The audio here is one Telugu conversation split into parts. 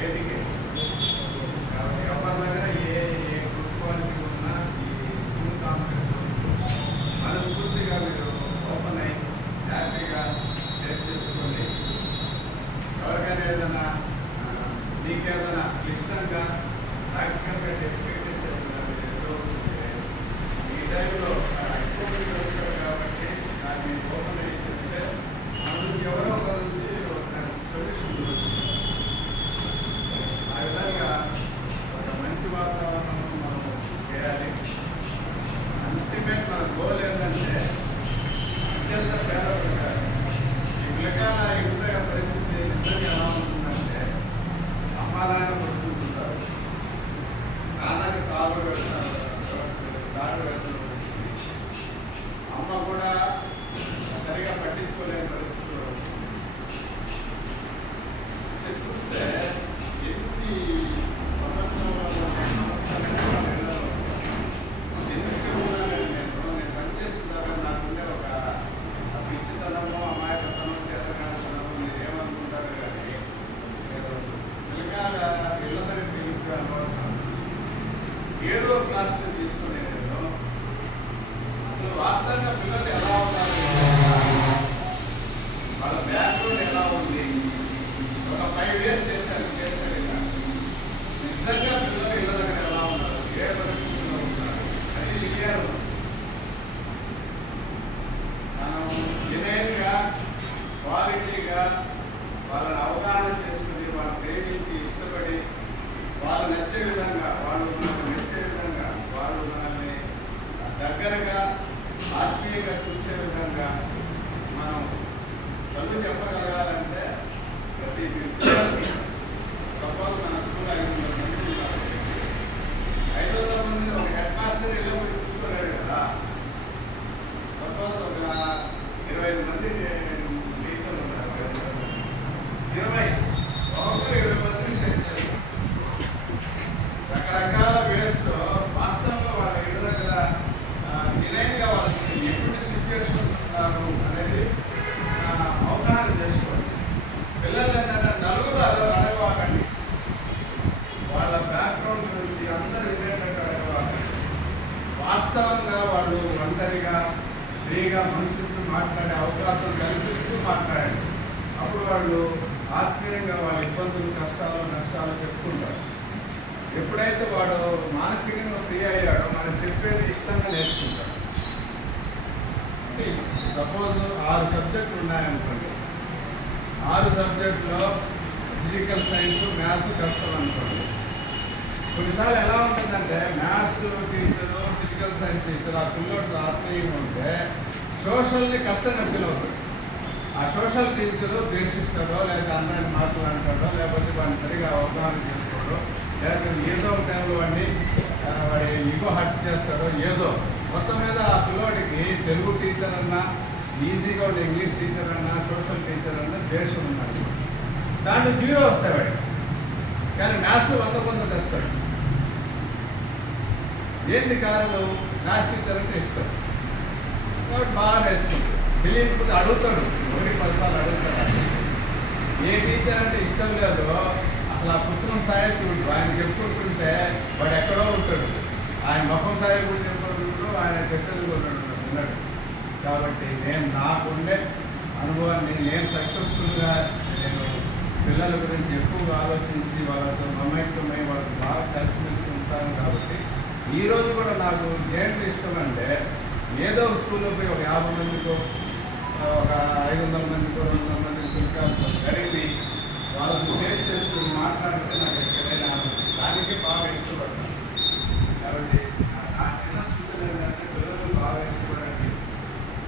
వేదికే. కాబట్టి ఎవరి దగ్గర ఏ ఏ గుడ్ క్వాలిటీ ఉన్నా ఈ స్కూల్ కాంప్లెక్స్ మనస్ఫూర్తిగా మీరు ఓపెన్ అయ్యి హ్యాపీగా షేర్ చేసుకోండి. ఎవరికైనా ఏదైనా నీకేదైనా క్లిష్టంగా ప్రాక్టికల్గా డెఫికేట్ చేస్తుంటే ఈ టైంలో ఎక్కువ మంది వస్తారు కాబట్టి దాన్ని ఓపెన్ అయ్యి చెప్తే మనకి ఎవరో ఒకరి ఒక సొల్యూషన్ దొరుకుతుంది. ఆ విధంగా ఒక మంచి వాతావరణం మనం చేయాలి. అల్టిమేట్ మన గోల్ ఏంటంటే అత్యంత పేద ప్రకారం ఈ పిల్లకాయల ఇంట్లో పరిస్థితి నిజంగా ఎలా ఉంటుందంటే అమ్మా నాన్న కొట్టుకుంటుంటారు, నాన్నకి తాడు పెడతారు, అమ్మ కూడా సరిగా పట్టించుకోలేని పరిస్థితులు వస్తుంది. చూస్తే ఎన్ని సంవత్సరంలో సమస్యలు ఎందుకు నేను పనిచేస్తున్నా నాకుండే ఒక పిచ్చితనమో అమాయకతనం చేతకానితనమో మీరు ఏమనుకుంటారు కానీ పిల్లకాయల ఇళ్ళ దగ్గర పిలుపుకోవాల్సిన ఏదో క్లాసులు తీసుకునే నేను అసలు వాస్తవంగా పిల్లలు ఎలా ఉన్నారు, వాళ్ళ బ్యాక్గ్రౌండ్ ఎలా ఉంది, ఒక 5 years చేశారు నిజంగా పిల్లలు ఇళ్ళ దగ్గర ఎలా ఉన్నారు, ఏ పరిస్థితుల్లో ఉన్నారు అది తెలియాలి. మనం జెన్యూన్గా క్వాలిటీగా వాళ్ళని అవగాహన చేసుకుని వాళ్ళ ప్రేమించి ఇష్టపడి వాళ్ళు నచ్చే విధంగా వాళ్ళు మనకు నచ్చే విధంగా వాళ్ళు మనల్ని దగ్గరగా ఆత్మీయంగా చూసే విధంగా మనం చదువు చెప్పగలగాలంటే ప్రతి విద్యార్థి సపోజ్ మన స్కూల్ 500 మంది ఉన్నారు, 500 మందిని ఒక హెడ్ మాస్టర్ ఇలా పోయి చూసుకోలేడు కదా. సపోజ్ ఒక 25 మంది టీచర్లు ఉన్నారు, 20 మందిని చేస్తారు. రకరకాల వేస్తో వాస్తవంగా వాళ్ళ ఇళ్ళ దగ్గర డిలైన్గా వాళ్ళకి ఎప్పుడు సిచ్యువేషన్స్ ఉన్నారు అనేది అవగాహన చేసుకోండి. పిల్లలు ఏంటంటే నలుగురు అడగవాకండి, వాళ్ళ బ్యాక్గ్రౌండ్ గురించి అందరూ వినేటట్టు అడగవాకండి. వాస్తవంగా వాళ్ళు ఒంటరిగా ఫ్రీగా మనుషులతో మాట్లాడే అవకాశం కల్పిస్తూ మాట్లాడండి. అప్పుడు వాళ్ళు ఆత్మీయంగా వాళ్ళ ఇబ్బందులు కష్టాలు నష్టాలు చెప్పుకుంటారు. ఎప్పుడైతే వాడు మానసికంగా ఫ్రీ అయ్యాడో మనం చెప్పేది ఇష్టంగా నేర్చుకుంటాడు. సపోజ్ 6 సబ్జెక్టులు ఉన్నాయనుకోండి, 6 సబ్జెక్టులో ఫిజికల్ సైన్స్ మ్యాథ్స్ కష్టం అనుకోండి. కొన్నిసార్లు ఎలా ఉంటుందంటే maths teacher physical science teacher ఆ పిల్లోడితో ఆత్మీయంగా ఉంటే సోషల్ని కష్టంగా ఫీల్ అవుతాడు. ఆ సోషల్ టీచరు ద్వేషిస్తాడో లేదా అందరిని మాట్లాడతాడో లేకపోతే వాడిని సరిగా అవగాహన చేసుకోడో లేకపోతే ఏదో ఒక టైంలో వాడిని వాడి ఈగో హర్ట్ చేస్తాడో ఏదో మొత్తం మీద ఆ పిల్లోడికి తెలుగు టీచర్ అన్నా ఈజీగా ఉండే ఇంగ్లీష్ టీచర్ అన్నా సోషల్ టీచర్ అన్నా ద్వేషం ఉన్నాడు. దాంట్లో 0 వస్తాయి వాడికి, కానీ మ్యాథ్స్ 100 తెస్తాడు. ఏంటి కారణం? మ్యాథ్స్ టీచర్ అంటే ఇష్టం కాబట్టి బాగా నేర్చుకుంటాడు. తెలియకపోతే అడుగుతాడు, 1-10 సార్లు అడుగుతాడు. ఏ టీచర్ అంటే ఇష్టం లేదో అసలు ఆ పుస్తకం సాయి చూడు, ఆయన చెప్పుకుంటుంటే వాడు ఎక్కడో ఉంటాడు, ఆయన ముఖం సాయి కూడా చెప్పుకుంటూ ఆయన చెప్పేది కూడా ఉన్నాడు. కాబట్టి నేను నాకుండే అనుభవాన్ని నేను సక్సెస్ఫుల్గా నేను పిల్లల గురించి ఎక్కువగా ఆలోచించి వాళ్ళతో మమేకమై వాళ్ళకి బాగా కలిసిమెలిసి ఉంటాను. కాబట్టి ఈరోజు కూడా నాకు ఏంటి ఇష్టం అంటే ఏదో స్కూల్లో పోయి ఒక 50 మందికో ఒక 500 మందికో 200 మందికి గడిపి వాళ్ళని ఫేస్ చేసుకుని మాట్లాడితే నాకు ఎక్కడైనా దానికి బాగా ఇష్టపడతాను. కాబట్టి నా చిన్న సూచన ఏంటంటే పిల్లలు బాగా ఇష్టపడండి.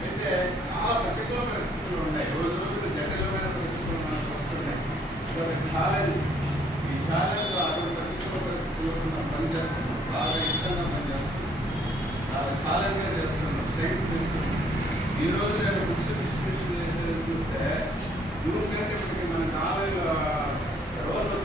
అయితే చాలా ప్రతికూల పరిస్థితులు ఉన్నాయి, రోజు జటిలమైన పరిస్థితులు మనకు వస్తున్నాయి. ఛాలెంజ్ ఈ ఛాలెంజ్ అటువంటి ప్రతికూల పరిస్థితుల్లో మనం పనిచేస్తున్నాం, బాగా ఇష్టంగా పనిచేస్తున్నాం, చాలా ఛాలెంజ్గా చేస్తున్నాం. స్ట్రైట్ తీసుకుని ఈరోజు నేను బుక్స్ డిస్ట్రిబ్యూషన్ చేసేది చూస్తే జూన్ కంటే మనకి 4 రోజులు